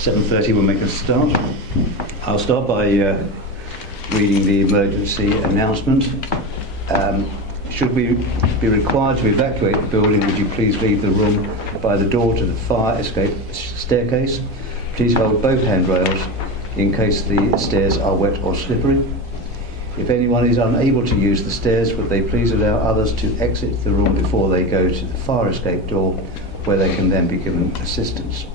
7:30 we'll make a start. I'll start by reading the emergency announcement. Should we be required to evacuate the building, would you please leave the room by the door to the fire escape staircase. Please hold both handrails in case the stairs are wet or slippery. If anyone is unable to use the stairs, would they please allow others to exit the room before they go to the fire escape door, where they can then be given assistance.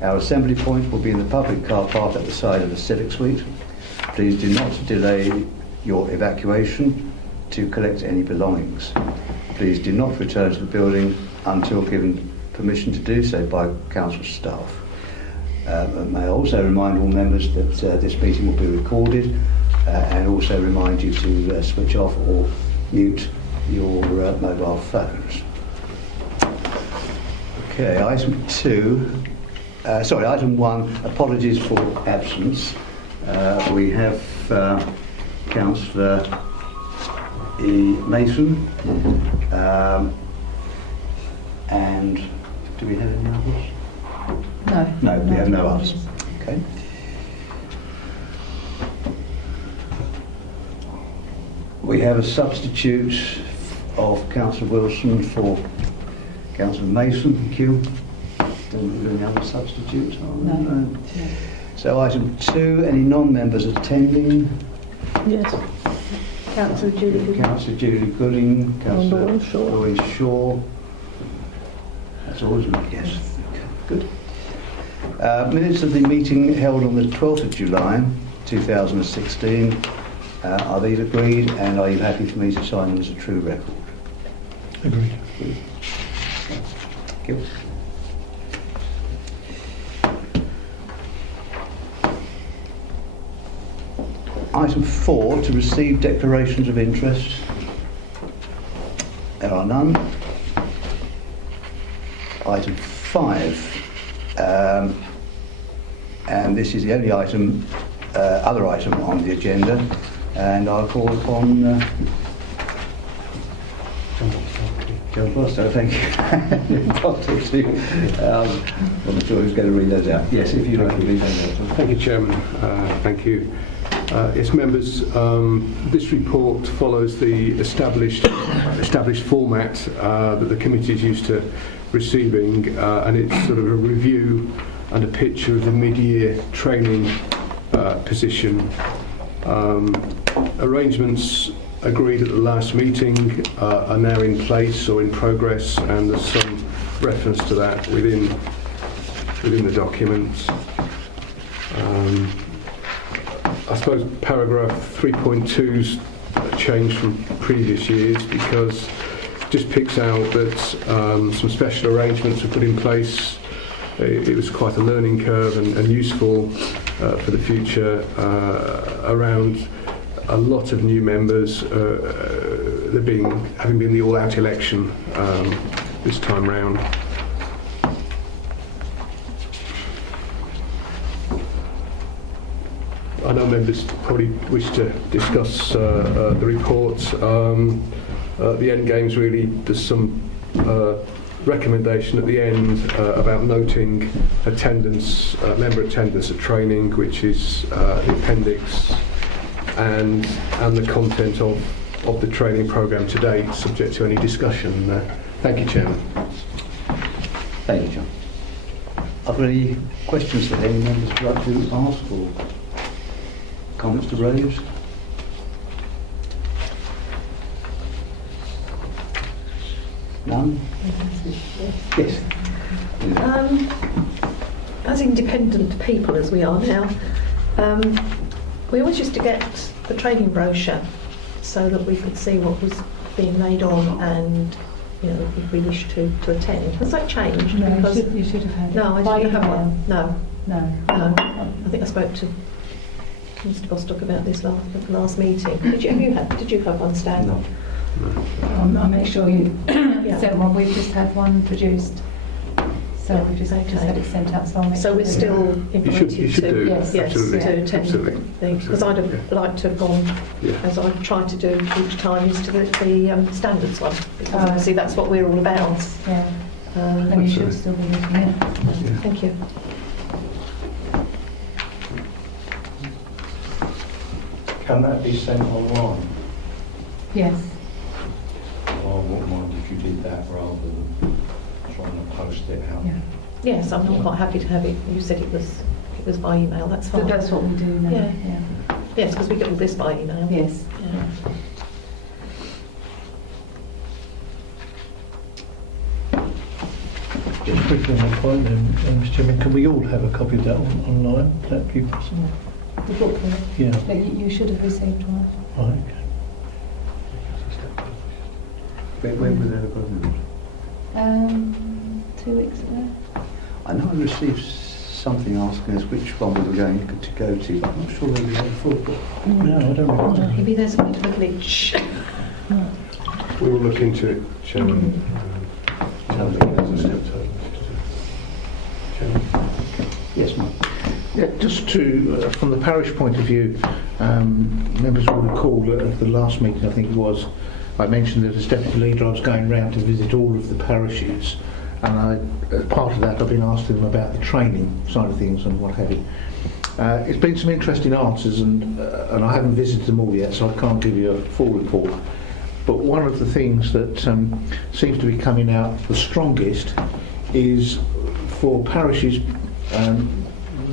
Our assembly point will be in the public car park at the side of the Civic Suite. Please do not delay your evacuation to collect any belongings. Please do not return to the building until given permission to do so by council staff. May I also remind all members that this meeting will be recorded and also remind you to switch off or mute your mobile phones. Okay, item 1, apologies for absence. We have Councillor E. Mason, and do we have any others? No, we have no others. Okay. We have a substitute of Councillor Wilson for Councillor Mason. Thank you. Don't we have a substitute? No. So item 2, any non-members attending? Yes. Councillor Julie Gooding. Councillor Julie Gooding, Councillor Lauren Shaw. That's all, isn't it? Yes. Good. Minutes of the meeting held on the 12th of July 2016. Are these agreed, and are you happy for me to sign them as a true record? Agreed. Thank you. Item 4, to receive declarations of interest. There are none. Item 5, and this is the only item, other item on the agenda, and I'll call upon John Foster, thank you. I'm not sure who's going to read those out. Yes, if you'd like to read those out. Thank you, Chairman. Thank you. Yes, members, this report follows the established format that the committee is used to receiving, and it's sort of a review and a picture of the mid-year training position. Arrangements agreed at the last meeting are now in place or in progress, and there's some reference to that within the documents. I suppose paragraph 3.2's changed from previous years because it just picks out that some special arrangements were put in place. It was quite a learning curve and useful for the future around a lot of new members, having been the all-out election this time round. I know members probably wish to discuss the report. The end game's really, there's some recommendation at the end about noting attendance, member attendance at training, which is the appendix, and the content of the training programme to date, subject to any discussion. Thank you, Chairman. Thank you, John. Are there any questions that any members would like to ask or comments to raise? None? Yes. As independent people as we are now, we always used to get the training brochure so that we could see what was being made on and, you know, if we wish to attend. Has that changed? No, because you should have had it. No, I didn't have one. No. I think I spoke to Mr. Bostock about this last meeting. Did you have one, Stan? No. I'll make sure you Yeah. sent one. We've just had one produced, so we've just had it sent out. So I'll make So sure we're still invited You should do. Yes, Absolutely. to attend Absolutely. the thing, because I'd have liked to have gone, Yeah. as I try to do each time, is to the standards one, because obviously that's what we're all about. Yeah, and you should Absolutely. still be looking at it. Thank you. Can that be sent online? Yes. I wouldn't mind if you did that rather than trying to post it out. Yeah. Yes, I'm quite happy to have it. You said it was by email, that's But fine. that's what we do now. Yeah. Yeah. Yes, because we get all this by email. Yes. Yeah. Just quickly on the point then, Mr Chairman, can we all have a copy of that online? Would that be possible? The booklet Yeah, that you should have received one. right, okay. When was that appointment? 2 weeks ago. I know I received something asking us which one we were going to go to, but I'm not sure whether we had a full book. No, I don't remember. Maybe there's a bit of a glitch. We will look into it, Chairman. Yes, Mark. Yeah, just to, from the parish point of view, members will recall that at the last meeting, I think it was, I mentioned that as deputy leader I was going round to visit all of the parishes, and as part of that I've been asking them about the training side of things and what have you. It's been some interesting answers, and I haven't visited them all yet, so I can't give you a full report. But one of the things that seems to be coming out the strongest is for parishes,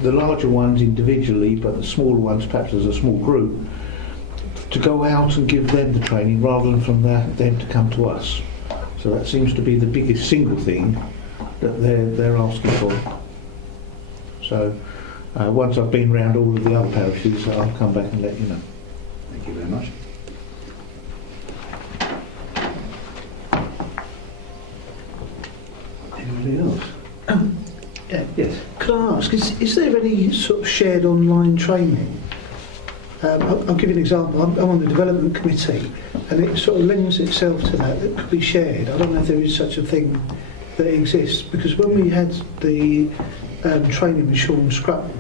the larger ones individually, but the smaller ones perhaps as a small group, to go out and give them the training rather than from them to come to us. So that seems to be the biggest single thing that they're asking for. So once I've been round all of the other parishes, I'll come back and let you know. Thank you very much. Anybody else? Yeah. Yes. Could I ask, is there any sort of shared online training? I'll give you an example. I'm on the development committee, and it sort of lends itself to that could be shared. I don't know if there is such a thing that exists, because when we had the training with Sean Scrutton,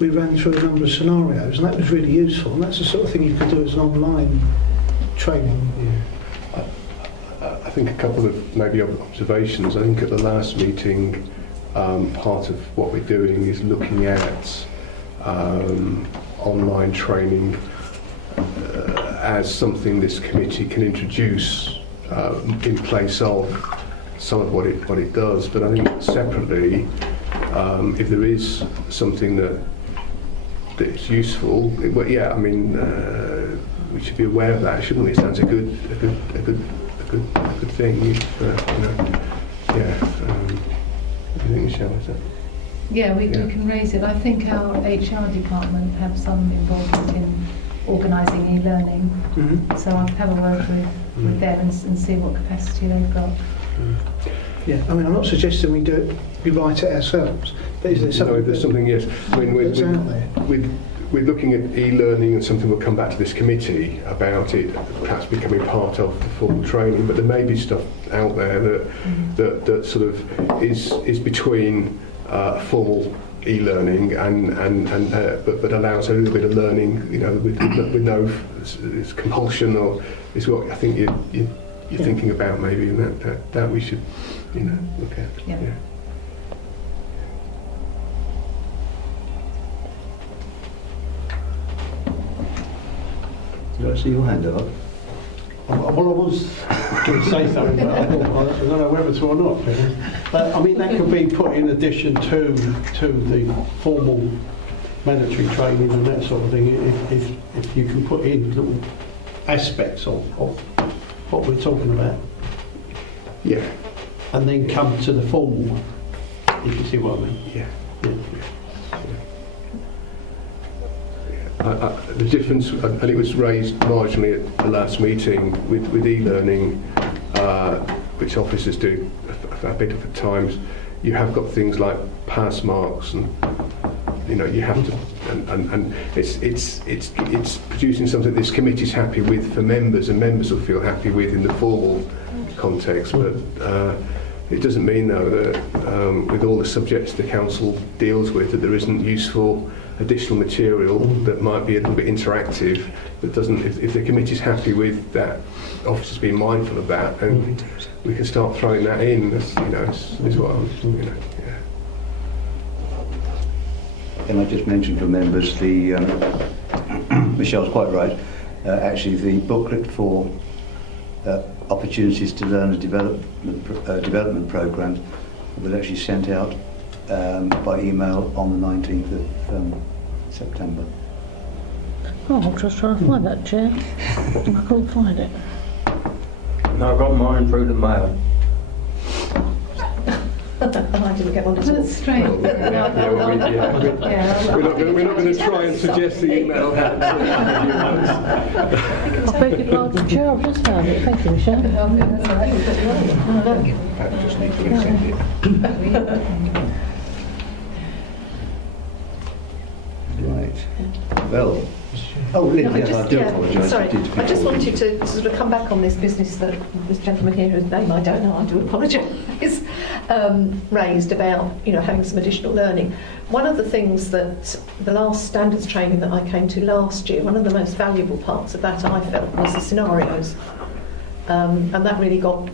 we ran through a number of scenarios, and that was really useful, and that's the sort of thing you could do as an online training. I think a couple of maybe observations. I think at the last meeting, part of what we're doing is looking at online training as something this committee can introduce in place of some of what it does. But I think separately, if there is something that's useful, well, yeah, I mean, we should be aware of that, shouldn't we? It sounds a good thing. Yeah. What do you think, Michelle? Is that? Yeah, we can raise it. I think our HR department have some involvement in organising e-learning. Mm-hmm. So I'll have a word with them and see what capacity they've got. Yeah, I mean, I'm not suggesting we write it ourselves, but is there something? No, there's something, yes. I mean, that's out there? we're looking at e-learning, and something will come back to this committee about it, perhaps becoming part of the formal training. But there may be stuff out there that sort of is between formal e-learning but allows a little bit of learning, you know, with no compulsion, or is what I think you're thinking about maybe, and that we should, you know, look at. Yeah. Did I see your hand up? Well, I was going to say something, but I don't know whether to or not. I mean, that could be put in addition to the formal mandatory training and that sort of thing, if you can put in little aspects of what we're talking about. Yeah. And then come to the formal one, if you see what I mean. Yeah. Yeah. The difference, and it was raised marginally at the last meeting, with e-learning, which officers do a bit of at times, you have got things like pass marks, and you know, you have to, and it's producing something this committee's happy with for members, and members will feel happy with in the formal context. But it doesn't mean, though, that with all the subjects the council deals with, that there isn't useful additional material that might be a little bit interactive, that doesn't, if the committee's happy with that, officers being mindful of that, and we can start throwing that in, as, you know, is what I'm, you know, yeah. And I just mentioned for members the Michelle's quite right. Actually, the booklet for opportunities to learn and development programs was actually sent out by email on the 19th of September. Oh, I'm just trying to find that, Chair. I couldn't find it. No, I got mine through the mail. And I didn't get one at all. That's strange. We're not going to try and suggest the email. I beg your pardon, Chair, I've just found it. Thank you, Michelle. That's all right. Perhaps just need to resend it. Right. Well. Oh, Liz, No, yes, I do apologise. Sorry, I did I just before. wanted to sort of come back on this business that this gentleman here, whose name I don't know, I do apologise, raised about, you know, having some additional learning. One of the things that the last standards training that I came to last year, one of the most valuable parts of that I felt was the scenarios, and that really got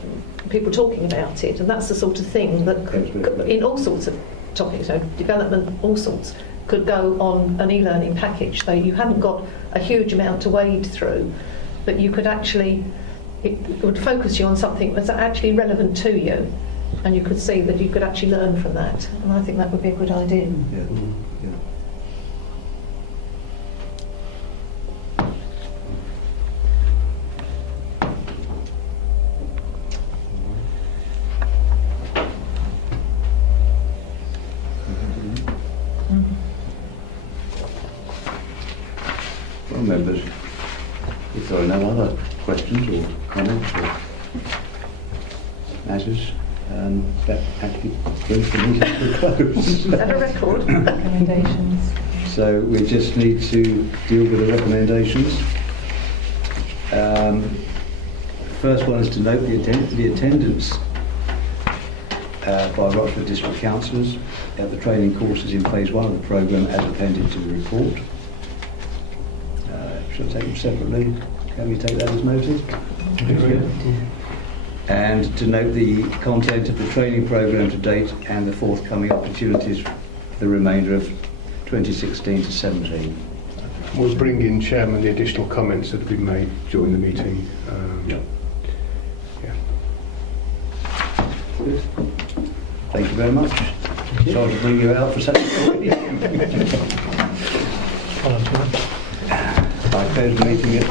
people talking about it. And that's the sort of thing that in all sorts of topics, so development, all sorts, could go on an e-learning package. So you haven't got a huge amount to wade through, but you could actually, it would focus you on something that's actually relevant to you, and you could see that you could actually learn from that. And I think that would be a good idea. Yeah. Yeah. Well, members, if there are no other questions or comments or matters, that actually brings the meeting to a close. Is that a record? Recommendations. So we just need to deal with the recommendations. First one is to note the attendance by Rochford District Councillors at the training courses in phase 1 of the programme as appended to the report. Shall I take them separately? Can we take that as noted? And to note the content of the training programme to date and the forthcoming opportunities for the remainder of 2016 to 17. We'll bring in, Chairman, the additional comments that have been made during the meeting. Yeah. Yeah. Good. Thank you very much. Sorry to bring you out for such a I close the meeting at